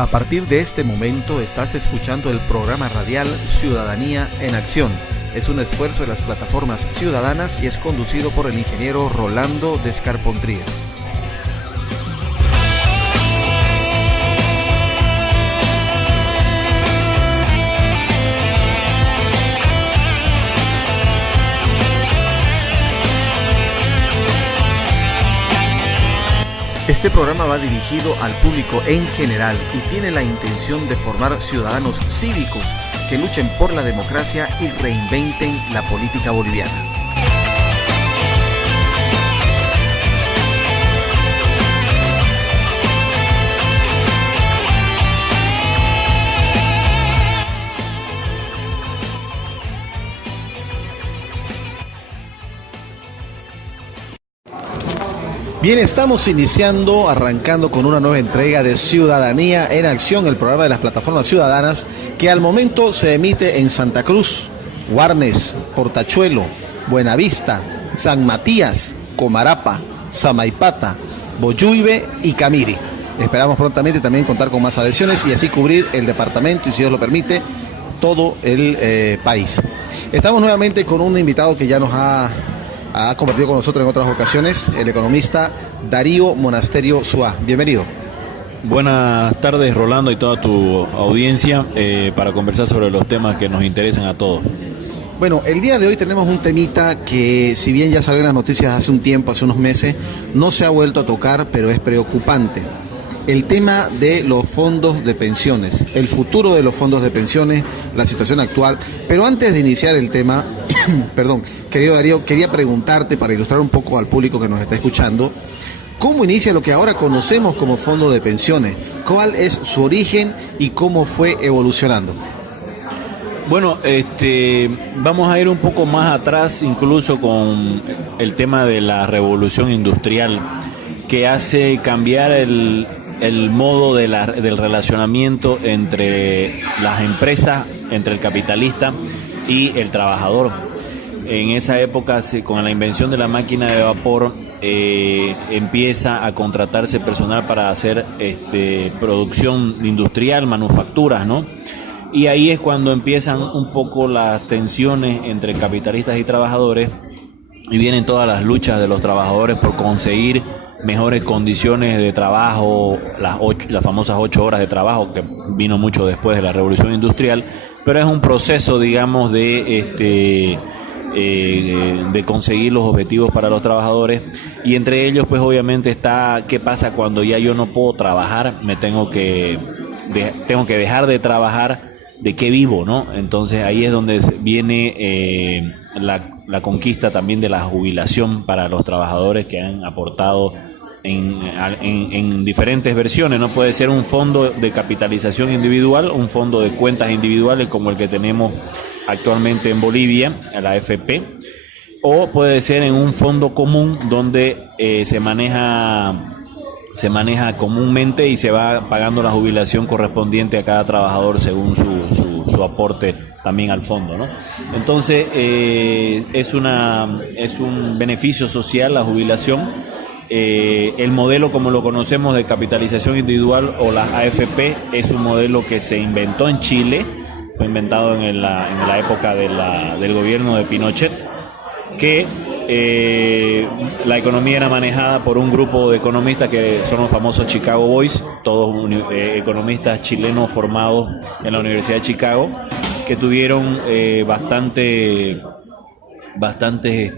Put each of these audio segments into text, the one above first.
A partir de este momento estás escuchando el programa radial Ciudadanía en Acción. Es un esfuerzo de las plataformas ciudadanas y es conducido por el ingeniero Rolando Descarpontrías. Este programa va dirigido al público en general y tiene la intención de formar ciudadanos cívicos que luchen por la democracia y reinventen la política boliviana. Bien, estamos arrancando con una nueva entrega de Ciudadanía en Acción, el programa de las plataformas ciudadanas que al momento se emite en Santa Cruz, Guarnes, Portachuelo, Buenavista, San Matías, Comarapa, Samaipata, Boyuibe y Camiri. Esperamos prontamente también contar con más adhesiones y así cubrir el departamento y, si Dios lo permite, todo el país. Estamos nuevamente con un invitado que ya nos ha compartido con nosotros en otras ocasiones, el economista Darío Monasterio Suá. Bienvenido. Buenas tardes, Rolando, y toda tu audiencia, para conversar sobre los temas que nos interesan a todos. Bueno, el día de hoy tenemos un temita que, si bien ya salió en las noticias hace un tiempo, hace unos meses, no se ha vuelto a tocar, pero es preocupante. El tema de los fondos de pensiones, el futuro de los fondos de pensiones, la situación actual. Pero antes de iniciar el tema, perdón, querido Darío, quería preguntarte, para ilustrar un poco al público que nos está escuchando, ¿cómo inicia lo que ahora conocemos como fondo de pensiones? ¿Cuál es su origen y cómo fue evolucionando? Bueno, vamos a ir un poco más atrás, incluso con el tema de la revolución industrial, que hace cambiar el modo del relacionamiento entre las empresas, entre el capitalista y el trabajador. En esa época, con la invención de la máquina de vapor, empieza a contratarse personal para hacer producción industrial, manufacturas, ¿no? Y ahí es cuando empiezan un poco las tensiones entre capitalistas y trabajadores, y vienen todas las luchas de los trabajadores por conseguir mejores condiciones de trabajo, las famosas 8 horas de trabajo, que vino mucho después de la revolución industrial, pero es un proceso, digamos, de conseguir los objetivos para los trabajadores, y entre ellos, pues obviamente está qué pasa cuando ya yo no puedo trabajar, tengo que dejar de trabajar, ¿de qué vivo, no? Entonces ahí es donde viene la conquista también de la jubilación para los trabajadores que han aportado en diferentes versiones, ¿no? Puede ser un fondo de capitalización individual, un fondo de cuentas individuales como el que tenemos actualmente en Bolivia, la AFP, o puede ser en un fondo común donde se maneja comúnmente y se va pagando la jubilación correspondiente a cada trabajador según su aporte también al fondo, ¿no? Entonces es un beneficio social la jubilación. El modelo, como lo conocemos, de capitalización individual o la AFP, es un modelo que se inventó en Chile, fue inventado en la época del gobierno de Pinochet, que la economía era manejada por un grupo de economistas que son los famosos Chicago Boys, todos economistas chilenos formados en la Universidad de Chicago, que tuvieron bastantes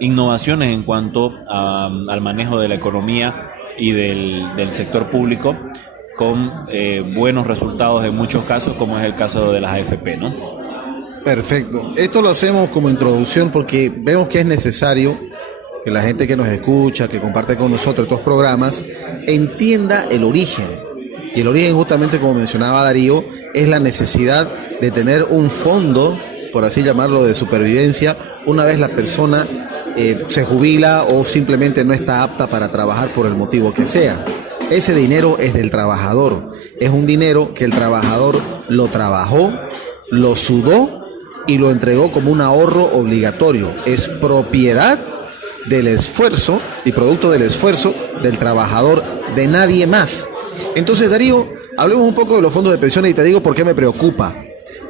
innovaciones en cuanto al manejo de la economía y del sector público, con buenos resultados en muchos casos, como es el caso de las AFP, ¿no? Perfecto. Esto lo hacemos como introducción porque vemos que es necesario que la gente que nos escucha, que comparte con nosotros estos programas, entienda el origen. Y el origen, justamente como mencionaba Darío, es la necesidad de tener un fondo, por así llamarlo, de supervivencia, una vez la persona se jubila o simplemente no está apta para trabajar por el motivo que sea. Ese dinero es del trabajador. Es un dinero que el trabajador lo trabajó, lo sudó y lo entregó como un ahorro obligatorio. Es propiedad del esfuerzo y producto del esfuerzo del trabajador, de nadie más. Entonces, Darío, Hablemos un poco de los fondos de pensiones y te digo por qué me preocupa.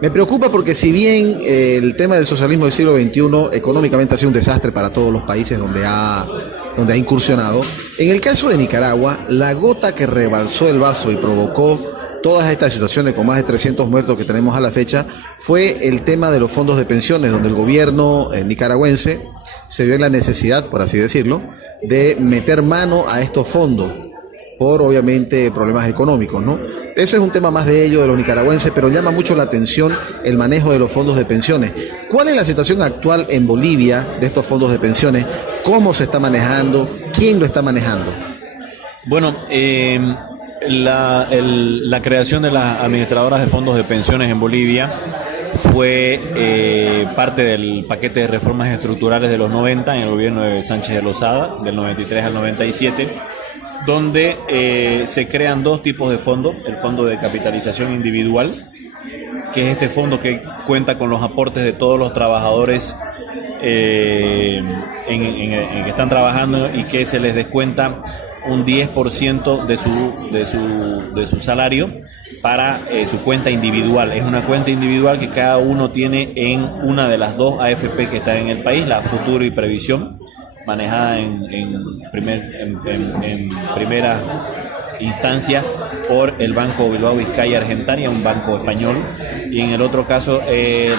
Me preocupa porque si bien el tema del socialismo del siglo XXI económicamente ha sido un desastre para todos los países donde ha incursionado, en el caso de Nicaragua, la gota que rebalsó el vaso y provocó todas estas situaciones con más de 300 muertos que tenemos a la fecha fue el tema de los fondos de pensiones, donde el gobierno nicaragüense se vio en la necesidad, por así decirlo, de meter mano a estos fondos por obviamente problemas económicos, ¿no? Eso es un tema más de ellos, de los nicaragüenses, pero llama mucho la atención el manejo de los fondos de pensiones. ¿Cuál es la situación actual en Bolivia de estos fondos de pensiones? ¿Cómo se está manejando? ¿Quién lo está manejando? Bueno, la creación de las administradoras de fondos de pensiones en Bolivia fue parte del paquete de reformas estructurales de los 90 en el gobierno de Sánchez de Lozada, del 93 al 97, donde se crean dos tipos de fondos: el fondo de capitalización individual, que es este fondo que cuenta con los aportes de todos los trabajadores en que están trabajando y que se les descuenta un 10% de su salario para su cuenta individual. Es una cuenta individual que cada uno tiene en una de las dos AFP que están en el país, la Futuro y Previsión, manejada en primera instancia por el Banco Bilbao Vizcaya Argentaria, un banco español, y en el otro caso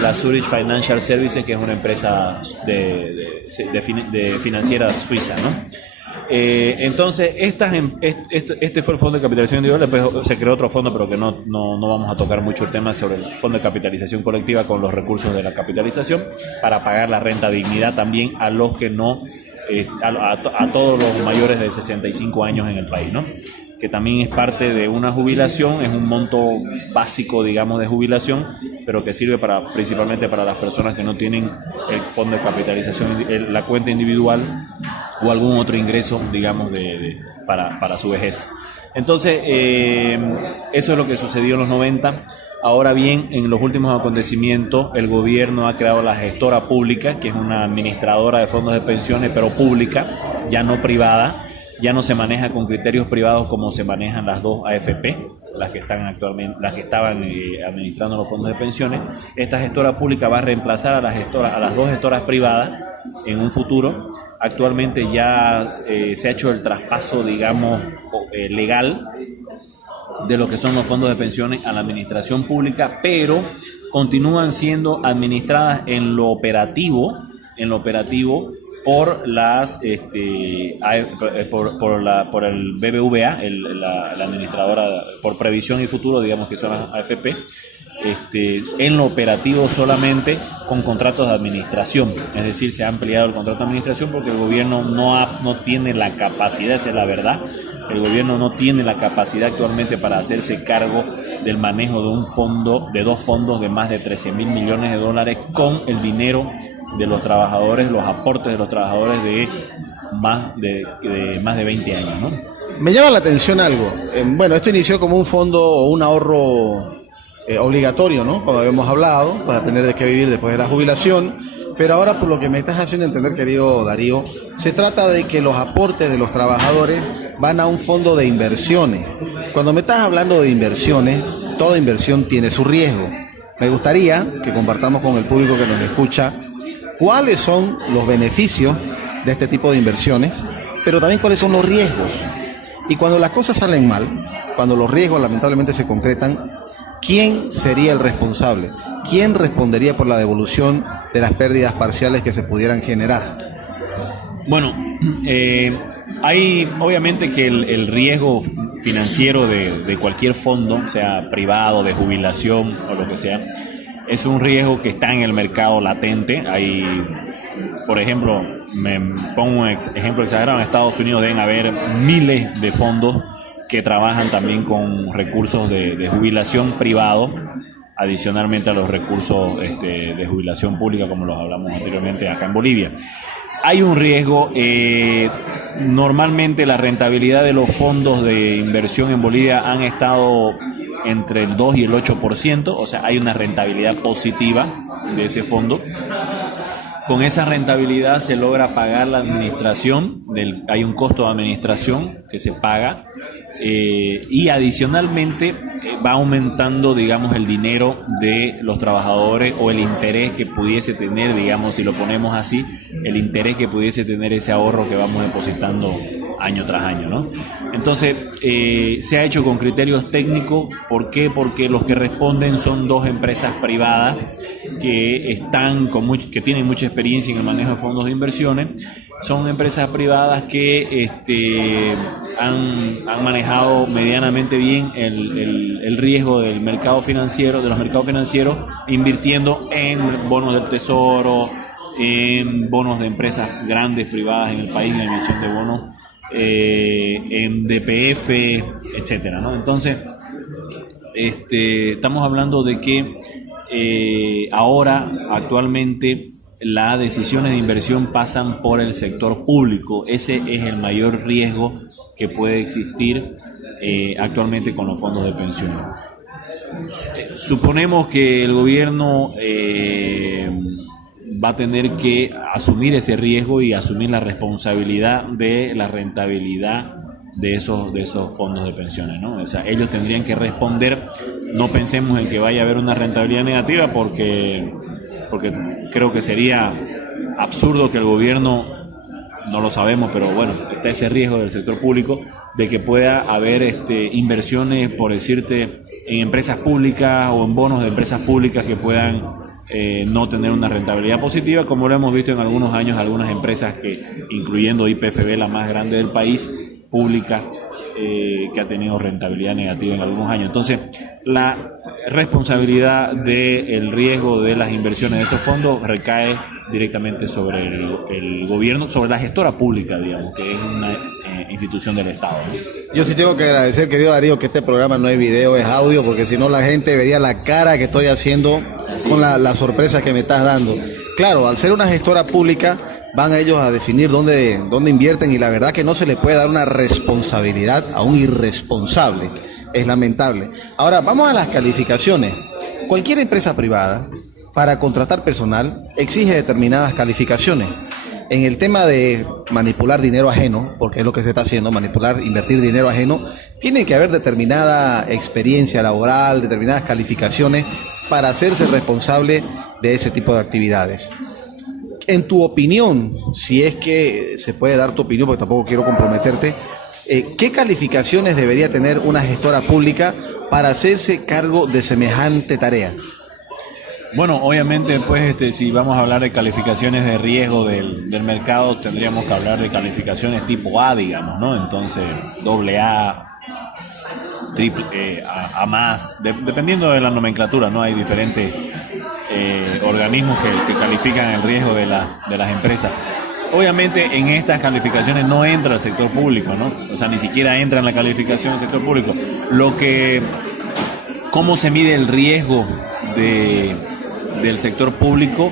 la Zurich Financial Services, que es una empresa de financiera suiza, ¿no? Entonces este fue el fondo de capitalización individual. Después se creó otro fondo, pero que no vamos a tocar mucho el tema sobre el fondo de capitalización colectiva con los recursos de la capitalización para pagar la renta dignidad también a los que no a todos los mayores de 65 años en el país, ¿no? Que también es parte de una jubilación, es un monto básico, digamos, de jubilación, pero que sirve principalmente para las personas que no tienen el fondo de capitalización, la cuenta individual o algún otro ingreso, digamos, para su vejez. Entonces, eso es lo que sucedió en los 90. Ahora bien, en los últimos acontecimientos, el gobierno ha creado la gestora pública, que es una administradora de fondos de pensiones, pero pública, ya no privada. Ya no se maneja con criterios privados como se manejan las dos AFP, las que estaban administrando los fondos de pensiones. Esta gestora pública va a reemplazar a las dos gestoras privadas en un futuro. Actualmente ya se ha hecho el traspaso, digamos, legal de lo que son los fondos de pensiones a la administración pública, pero continúan siendo administradas en lo operativo por las por el BBVA, la administradora por Previsión y Futuro, digamos que son las AFP, en lo operativo solamente con contratos de administración. Es decir, se ha ampliado el contrato de administración porque el gobierno no tiene la capacidad, esa es la verdad. El gobierno no tiene la capacidad actualmente para hacerse cargo del manejo de dos fondos de más de 13.000 millones de dólares con el dinero de los trabajadores, los aportes de los trabajadores de más de 20 años, ¿no? Me llama la atención algo. Bueno, esto inició como un fondo o un ahorro obligatorio, ¿no? Como habíamos hablado, para tener de qué vivir después de la jubilación. Pero ahora, por lo que me estás haciendo entender, querido Darío, se trata de que los aportes de los trabajadores van a un fondo de inversiones. Cuando me estás hablando de inversiones, toda inversión tiene su riesgo. Me gustaría que compartamos con el público que nos escucha cuáles son los beneficios de este tipo de inversiones, pero también cuáles son los riesgos. Y cuando las cosas salen mal, cuando los riesgos lamentablemente se concretan, ¿quién sería el responsable? ¿Quién respondería por la devolución de las pérdidas parciales que se pudieran generar? Bueno, hay obviamente que el riesgo financiero de cualquier fondo, sea privado, de jubilación o lo que sea, es un riesgo que está en el mercado latente. Hay, por ejemplo, me pongo un ejemplo exagerado, en Estados Unidos deben haber miles de fondos que trabajan también con recursos de jubilación privado, adicionalmente a los recursos de jubilación pública, como los hablamos anteriormente acá en Bolivia. Hay un riesgo, normalmente la rentabilidad de los fondos de inversión en Bolivia han estado entre el 2 y el 8%, o sea, hay una rentabilidad positiva de ese fondo. Con esa rentabilidad se logra pagar la administración, hay un costo de administración que se paga, y adicionalmente va aumentando, digamos, el dinero de los trabajadores, o el interés que pudiese tener, digamos, si lo ponemos así, el interés que pudiese tener ese ahorro que vamos depositando año tras año, ¿no? Entonces, se ha hecho con criterios técnicos. ¿Por qué? Porque los que responden son dos empresas privadas que que tienen mucha experiencia en el manejo de fondos de inversiones. Son empresas privadas que han manejado medianamente bien el riesgo del mercado financiero, de los mercados financieros, invirtiendo en bonos del Tesoro, en bonos de empresas grandes privadas en el país, en emisión de bonos, en DPF, etcétera, ¿no? Entonces, estamos hablando de que ahora, actualmente, las decisiones de inversión pasan por el sector público. Ese es el mayor riesgo que puede existir actualmente con los fondos de pensiones. Suponemos que el gobierno va a tener que asumir ese riesgo y asumir la responsabilidad de la rentabilidad de esos fondos de pensiones, ¿no? O sea, ellos tendrían que responder. No pensemos en que vaya a haber una rentabilidad negativa, porque creo que sería absurdo que el gobierno, no lo sabemos, pero bueno, está ese riesgo del sector público de que pueda haber inversiones, por decirte, en empresas públicas o en bonos de empresas públicas que puedan no tener una rentabilidad positiva, como lo hemos visto en algunos años, algunas empresas incluyendo IPFB, la más grande del país, pública, que ha tenido rentabilidad negativa en algunos años. Entonces, la responsabilidad del riesgo de las inversiones de esos fondos recae directamente sobre el gobierno, sobre la gestora pública, digamos, que es una institución del Estado, ¿no? Yo sí tengo que agradecer, querido Darío, que este programa no es video, es audio, porque si no la gente vería la cara que estoy haciendo con la sorpresa que me estás dando. Claro, al ser una gestora pública, van ellos a definir dónde invierten, y la verdad que no se le puede dar una responsabilidad a un irresponsable. Es lamentable. Ahora, vamos a las calificaciones. Cualquier empresa privada, para contratar personal, exige determinadas calificaciones. En el tema de manipular dinero ajeno, porque es lo que se está haciendo, invertir dinero ajeno, tiene que haber determinada experiencia laboral, determinadas calificaciones para hacerse responsable de ese tipo de actividades. En tu opinión, si es que se puede dar tu opinión, porque tampoco quiero comprometerte, ¿qué calificaciones debería tener una gestora pública para hacerse cargo de semejante tarea? Bueno, obviamente, pues, si vamos a hablar de calificaciones de riesgo del mercado, tendríamos que hablar de calificaciones tipo A, digamos, ¿no? Entonces, AA, triple A más, dependiendo de la nomenclatura, ¿no? Hay diferentes organismos que califican el riesgo de las empresas. Obviamente, en estas calificaciones no entra el sector público, ¿no? O sea, ni siquiera entra en la calificación del sector público. ¿Cómo se mide el riesgo del sector público?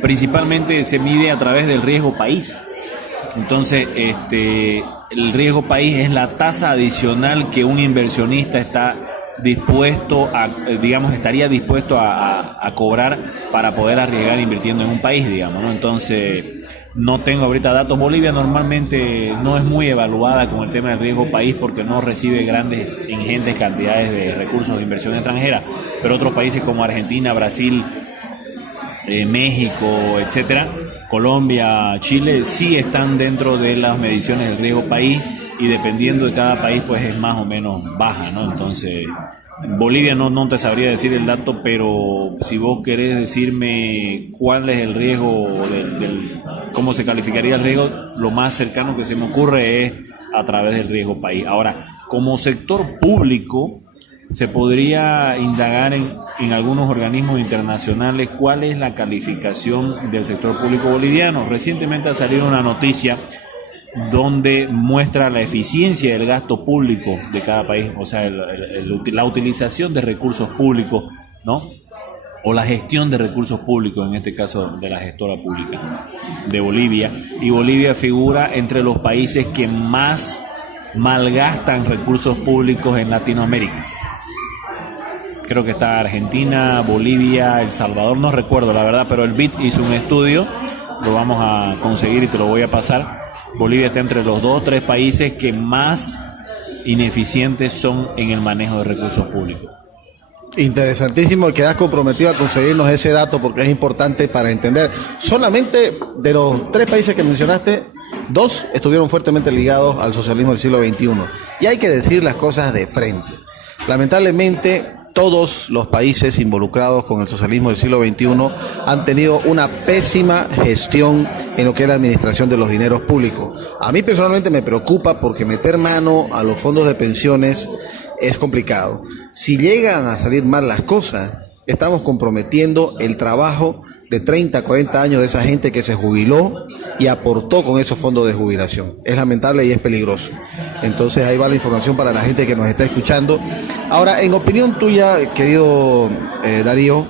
Principalmente se mide a través del riesgo país. Entonces, el riesgo país es la tasa adicional que un inversionista estaría dispuesto a cobrar para poder arriesgar invirtiendo en un país, digamos, ¿no? Entonces, no tengo ahorita datos. Bolivia normalmente no es muy evaluada con el tema del riesgo país porque no recibe ingentes cantidades de recursos de inversión extranjera, pero otros países como Argentina, Brasil, México, etcétera, Colombia, Chile, sí están dentro de las mediciones del riesgo país, y dependiendo de cada país, pues es más o menos baja, ¿no? Entonces, Bolivia no te sabría decir el dato, pero si vos querés decirme cuál es el riesgo, cómo se calificaría el riesgo, lo más cercano que se me ocurre es a través del riesgo país. Ahora, como sector público, se podría indagar en algunos organismos internacionales cuál es la calificación del sector público boliviano. Recientemente ha salido una noticia donde muestra la eficiencia del gasto público de cada país, o sea, la utilización de recursos públicos, ¿no? O la gestión de recursos públicos, en este caso de la gestora pública de Bolivia. Y Bolivia figura entre los países que más malgastan recursos públicos en Latinoamérica. Creo que está Argentina, Bolivia, El Salvador, no recuerdo la verdad, pero el BID hizo un estudio lo vamos a conseguir y te lo voy a pasar. Bolivia está entre los 2 o 3 países que más ineficientes son en el manejo de recursos públicos. Interesantísimo, quedas comprometido a conseguirnos ese dato porque es importante para entender. Solamente de los 3 países que mencionaste, 2 estuvieron fuertemente ligados al socialismo del siglo XXI. Y hay que decir las cosas de frente. Lamentablemente, todos los países involucrados con el socialismo del siglo XXI han tenido una pésima gestión en lo que es la administración de los dineros públicos. A mí personalmente me preocupa porque meter mano a los fondos de pensiones es complicado. Si llegan a salir mal las cosas, estamos comprometiendo el trabajo de 30, 40 años de esa gente que se jubiló y aportó con esos fondos de jubilación. Es lamentable y es peligroso. Entonces ahí va la información para la gente que nos está escuchando. Ahora, en opinión tuya, querido Darío,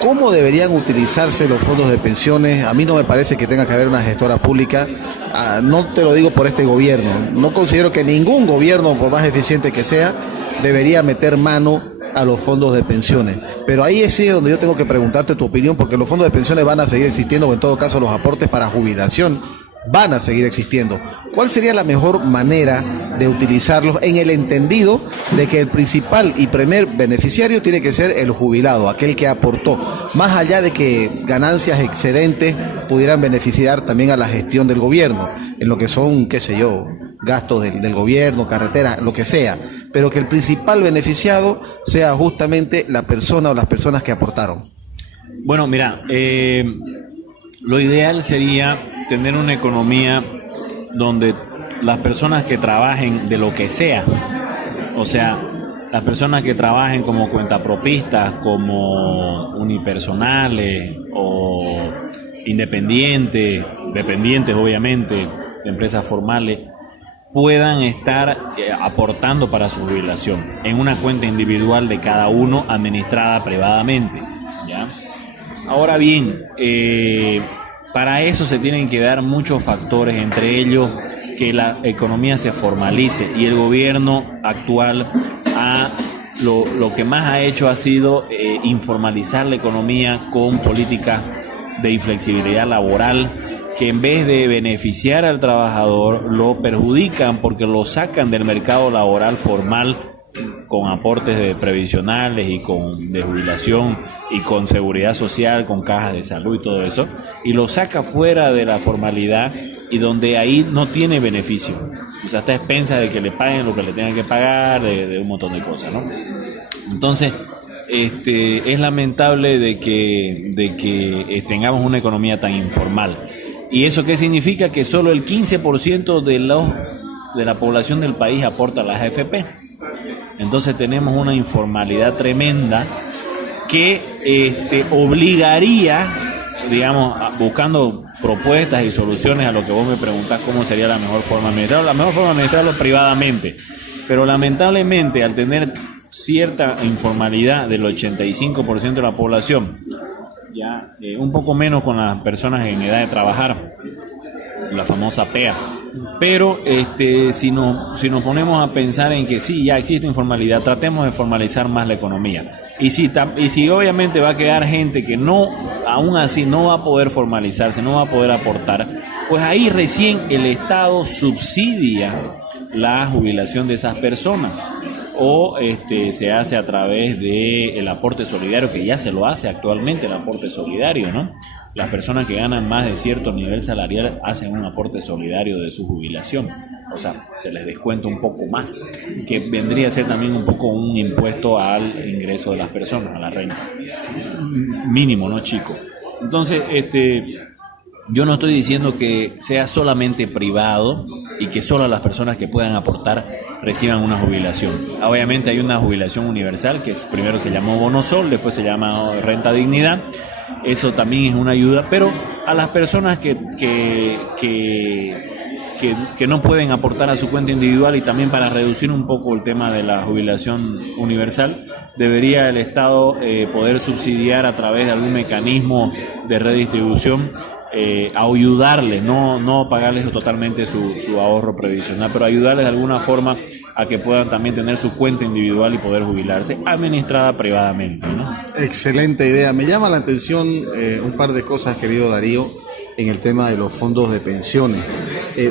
¿cómo deberían utilizarse los fondos de pensiones? A mí no me parece que tenga que haber una gestora pública. No te lo digo por este gobierno. No considero que ningún gobierno, por más eficiente que sea, debería meter mano a los fondos de pensiones. Pero ahí es donde yo tengo que preguntarte tu opinión, porque los fondos de pensiones van a seguir existiendo, o en todo caso los aportes para jubilación van a seguir existiendo. ¿Cuál sería la mejor manera de utilizarlos en el entendido de que el principal y primer beneficiario tiene que ser el jubilado, aquel que aportó, más allá de que ganancias excedentes pudieran beneficiar también a la gestión del gobierno, en lo que son, qué sé yo, gastos del gobierno, carreteras, lo que sea, pero que el principal beneficiado sea justamente la persona o las personas que aportaron? Bueno, mira, lo ideal sería tener una economía donde las personas que trabajen de lo que sea, o sea, las personas que trabajen como cuentapropistas, como unipersonales o independientes, dependientes obviamente, de empresas formales, puedan estar aportando para su jubilación en una cuenta individual de cada uno administrada privadamente, ¿ya? Ahora bien, para eso se tienen que dar muchos factores, entre ellos que la economía se formalice, y el gobierno actual lo que más ha hecho ha sido informalizar la economía con políticas de inflexibilidad laboral que en vez de beneficiar al trabajador lo perjudican porque lo sacan del mercado laboral formal con aportes de previsionales y de jubilación y con seguridad social, con cajas de salud y todo eso, y lo saca fuera de la formalidad y donde ahí no tiene beneficio. O sea, está a expensas de que le paguen lo que le tengan que pagar, de un montón de cosas, ¿no? Entonces, es lamentable de que tengamos una economía tan informal. ¿Y eso qué significa? Que solo el 15% de la población del país aporta a las AFP. Entonces tenemos una informalidad tremenda que obligaría, digamos, buscando propuestas y soluciones a lo que vos me preguntás, cómo sería la mejor forma de administrarlo. La mejor forma de administrarlo privadamente, pero lamentablemente al tener cierta informalidad del 85% de la población, ya un poco menos con las personas en edad de trabajar, la famosa PEA. Pero si nos ponemos a pensar en que sí, ya existe informalidad, tratemos de formalizar más la economía. Y si obviamente va a quedar gente que aún así no va a poder formalizarse, no va a poder aportar, pues ahí recién el Estado subsidia la jubilación de esas personas. O se hace a través del aporte solidario, que ya se lo hace actualmente, el aporte solidario, ¿no? Las personas que ganan más de cierto nivel salarial hacen un aporte solidario de su jubilación, o sea, se les descuenta un poco más, que vendría a ser también un poco un impuesto al ingreso de las personas, a la renta mínimo, ¿no, chico? Entonces, yo no estoy diciendo que sea solamente privado y que solo las personas que puedan aportar reciban una jubilación. Obviamente hay una jubilación universal que primero se llamó Bono Sol, después se llama Renta Dignidad. Eso también es una ayuda, pero a las personas que no pueden aportar a su cuenta individual, y también para reducir un poco el tema de la jubilación universal, debería el Estado poder subsidiar a través de algún mecanismo de redistribución, ayudarles, no pagarles totalmente su ahorro previsional, pero ayudarles de alguna forma a que puedan también tener su cuenta individual y poder jubilarse administrada privadamente, ¿no? Excelente idea. Me llama la atención un par de cosas, querido Darío. en el tema de los fondos de pensiones.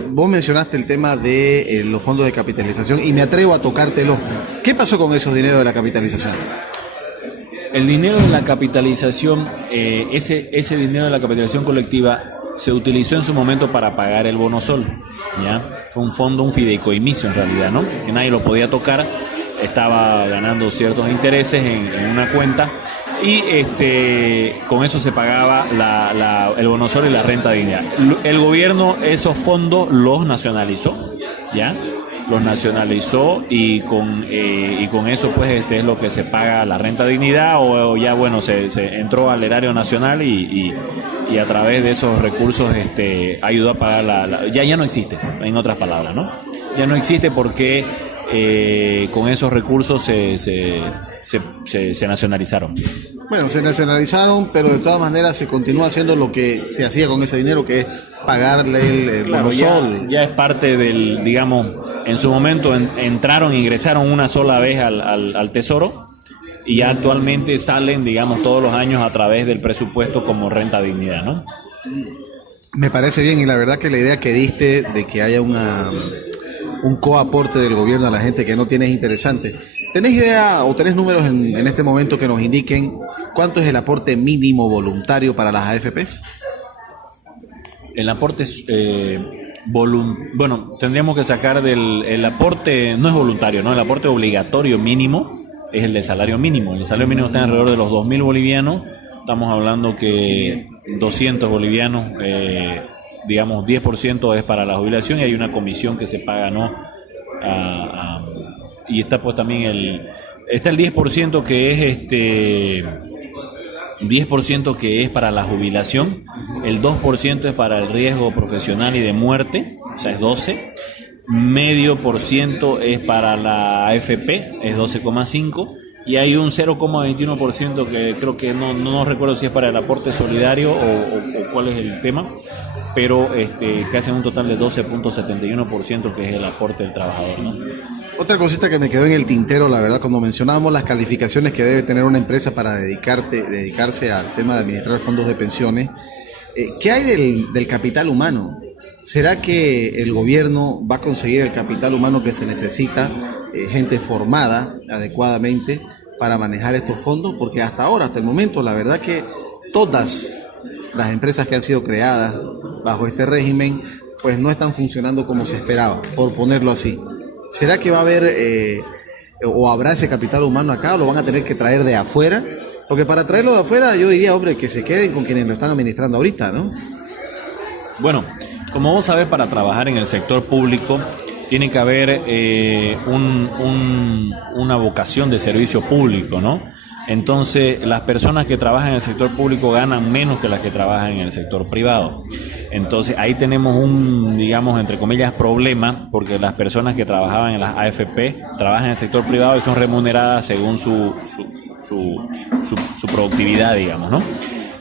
Vos mencionaste el tema de los fondos de capitalización y me atrevo a tocártelo. ¿Qué pasó con esos dineros de la capitalización? El dinero de la capitalización, ese dinero de la capitalización colectiva se utilizó en su momento para pagar el Bono Sol, ¿ya? Fue un fondo, un fideicomiso en realidad, ¿no? Que nadie lo podía tocar, estaba ganando ciertos intereses en una cuenta y con eso se pagaba el Bono Sol y la renta dignidad. El gobierno esos fondos los nacionalizó, ¿ya? Los nacionalizó y con eso pues es lo que se paga la renta dignidad o ya bueno se entró al erario nacional y a través de esos recursos ayudó a pagar ya no existe, en otras palabras, ¿no? Ya no existe porque con esos recursos se nacionalizaron. Bueno, se nacionalizaron, pero de todas maneras se continúa haciendo lo que se hacía con ese dinero, que es pagarle el Bono Sol. Ya es parte del, digamos, en su momento ingresaron una sola vez al Tesoro y ya actualmente salen, digamos, todos los años a través del presupuesto como renta dignidad, ¿no? Me parece bien y la verdad que la idea que diste de que haya un coaporte del gobierno a la gente que no tiene es interesante. ¿Tenés idea o tenés números en este momento que nos indiquen cuánto es el aporte mínimo voluntario para las AFPs? El aporte es bueno, tendríamos que sacar el aporte, no es voluntario, ¿no? El aporte obligatorio mínimo es el de salario mínimo. El salario mínimo está alrededor de los 2.000 bolivianos. Estamos hablando que 200 bolivianos, digamos 10% es para la jubilación y hay una comisión que se paga, ¿no? Y está pues también está el 10% que es 10% que es para la jubilación, el 2% es para el riesgo profesional y de muerte, o sea es 12, medio por ciento es para la AFP, es 12,5 y hay un 0,21% que creo que no recuerdo si es para el aporte solidario o cuál es el tema, pero que hace un total de 12,71% que es el aporte del trabajador, ¿no? Otra cosita que me quedó en el tintero, la verdad, cuando mencionábamos las calificaciones que debe tener una empresa para dedicarse al tema de administrar fondos de pensiones, ¿qué hay del capital humano? ¿Será que el gobierno va a conseguir el capital humano que se necesita, gente formada adecuadamente para manejar estos fondos? Porque hasta ahora, hasta el momento, la verdad que todas las empresas que han sido creadas bajo este régimen, pues no están funcionando como se esperaba, por ponerlo así. ¿Será que va a haber o habrá ese capital humano acá o lo van a tener que traer de afuera? Porque para traerlo de afuera yo diría, hombre, que se queden con quienes lo están administrando ahorita, ¿no? Bueno, como vos sabés, para trabajar en el sector público tiene que haber una vocación de servicio público, ¿no? Entonces, las personas que trabajan en el sector público ganan menos que las que trabajan en el sector privado. Entonces, ahí tenemos un, digamos, entre comillas, problema, porque las personas que trabajaban en las AFP trabajan en el sector privado y son remuneradas según su productividad, digamos, ¿no?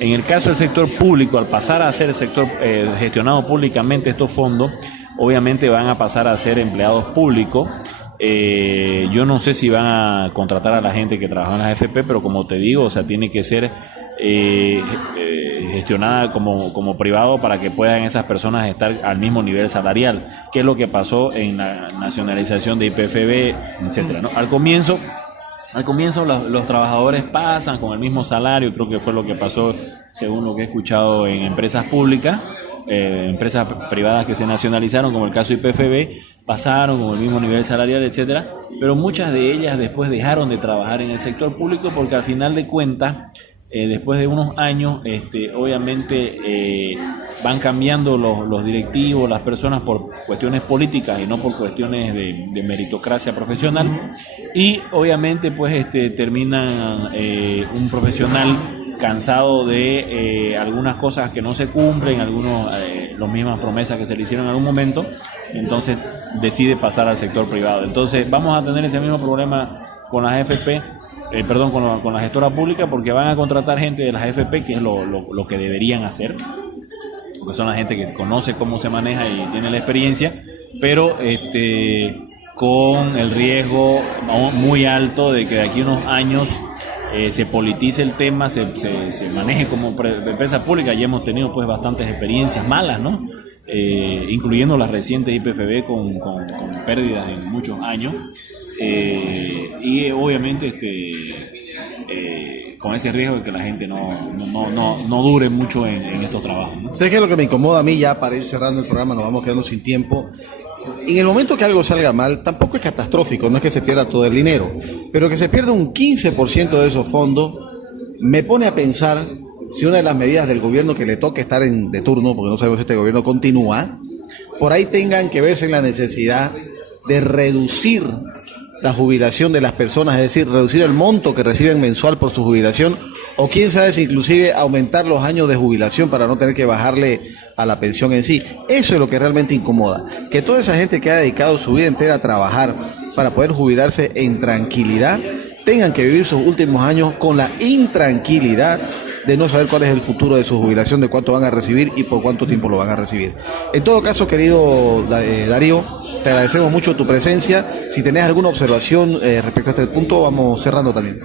En el caso del sector público, al pasar a ser el sector gestionado públicamente estos fondos, obviamente van a pasar a ser empleados públicos. Yo no sé si van a contratar a la gente que trabaja en las AFP, pero como te digo, o sea, tiene que ser gestionada como privado para que puedan esas personas estar al mismo nivel salarial, que es lo que pasó en la nacionalización de YPFB, etcétera, ¿no? Al comienzo los trabajadores pasan con el mismo salario, creo que fue lo que pasó según lo que he escuchado en empresas públicas, empresas privadas que se nacionalizaron, como el caso YPFB, pasaron con el mismo nivel salarial, etcétera, pero muchas de ellas después dejaron de trabajar en el sector público porque al final de cuentas, después de unos años, obviamente van cambiando los directivos, las personas por cuestiones políticas y no por cuestiones de meritocracia profesional, y obviamente pues terminan un profesional cansado de algunas cosas que no se cumplen, las mismas promesas que se le hicieron en algún momento, entonces decide pasar al sector privado. Entonces vamos a tener ese mismo problema con las AFP, con la gestora pública, porque van a contratar gente de las AFP, que es lo que deberían hacer, porque son la gente que conoce cómo se maneja y tiene la experiencia, pero con el riesgo muy alto de que de aquí a unos años se politice el tema, se maneje como empresa pública. Ya hemos tenido pues bastantes experiencias malas, ¿no? Incluyendo las recientes IPFB con pérdidas en muchos años, y obviamente con ese riesgo de que la gente no dure mucho en estos trabajos, ¿no? Sé que lo que me incomoda a mí, ya para ir cerrando el programa, nos vamos quedando sin tiempo. En el momento que algo salga mal, tampoco es catastrófico, no es que se pierda todo el dinero, pero que se pierda un 15% de esos fondos, me pone a pensar si una de las medidas del gobierno que le toque estar de turno, porque no sabemos si este gobierno continúa, por ahí tengan que verse en la necesidad de reducir la jubilación de las personas, es decir, reducir el monto que reciben mensual por su jubilación, o quién sabe si inclusive aumentar los años de jubilación para no tener que bajarle a la pensión en sí. Eso es lo que realmente incomoda, que toda esa gente que ha dedicado su vida entera a trabajar para poder jubilarse en tranquilidad, tengan que vivir sus últimos años con la intranquilidad de no saber cuál es el futuro de su jubilación, de cuánto van a recibir y por cuánto tiempo lo van a recibir. En todo caso, querido Darío, te agradecemos mucho tu presencia. Si tenés alguna observación respecto a este punto, vamos cerrando también.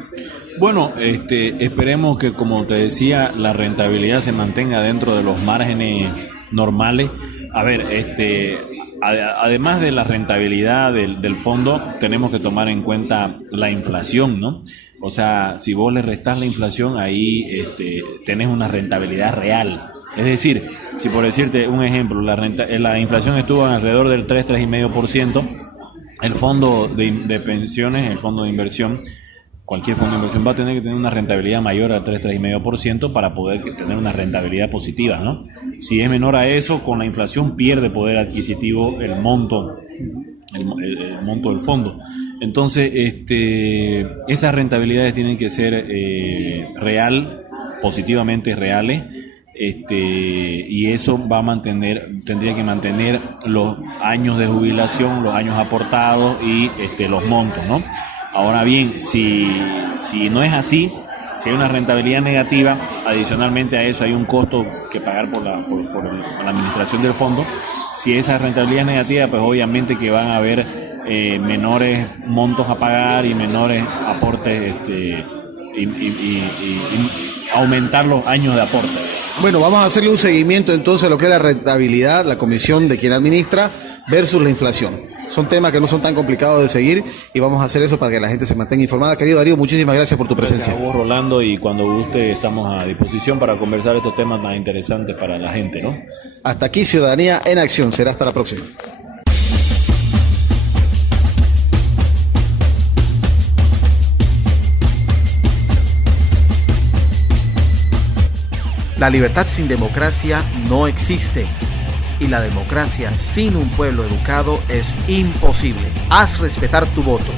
Bueno, esperemos que, como te decía, la rentabilidad se mantenga dentro de los márgenes normales. A ver, además de la rentabilidad del fondo, tenemos que tomar en cuenta la inflación, ¿no? O sea, si vos le restás la inflación, ahí tenés una rentabilidad real. Es decir, si por decirte un ejemplo, la inflación estuvo alrededor del 3,5%, el fondo de pensiones, el fondo de inversión, cualquier fondo de inversión va a tener que tener una rentabilidad mayor al 3,5% para poder tener una rentabilidad positiva, ¿no? Si es menor a eso, con la inflación pierde poder adquisitivo el monto del fondo. Entonces, esas rentabilidades tienen que ser positivamente reales, y eso tendría que mantener los años de jubilación, los años aportados y los montos, ¿no? Ahora bien, si no es así, si hay una rentabilidad negativa, adicionalmente a eso hay un costo que pagar por la administración del fondo. Si esa rentabilidad es negativa, pues obviamente que van a haber menores montos a pagar y menores aportes, y aumentar los años de aporte. Bueno, vamos a hacerle un seguimiento entonces a lo que es la rentabilidad, la comisión de quien administra versus la inflación. Son temas que no son tan complicados de seguir y vamos a hacer eso para que la gente se mantenga informada. Querido Darío, muchísimas gracias por tu presencia. Gracias a vos, Rolando, y cuando guste estamos a disposición para conversar estos temas tan interesantes para la gente, ¿no? Hasta aquí Ciudadanía en Acción. Será hasta la próxima. La libertad sin democracia no existe. Y la democracia sin un pueblo educado es imposible. Haz respetar tu voto.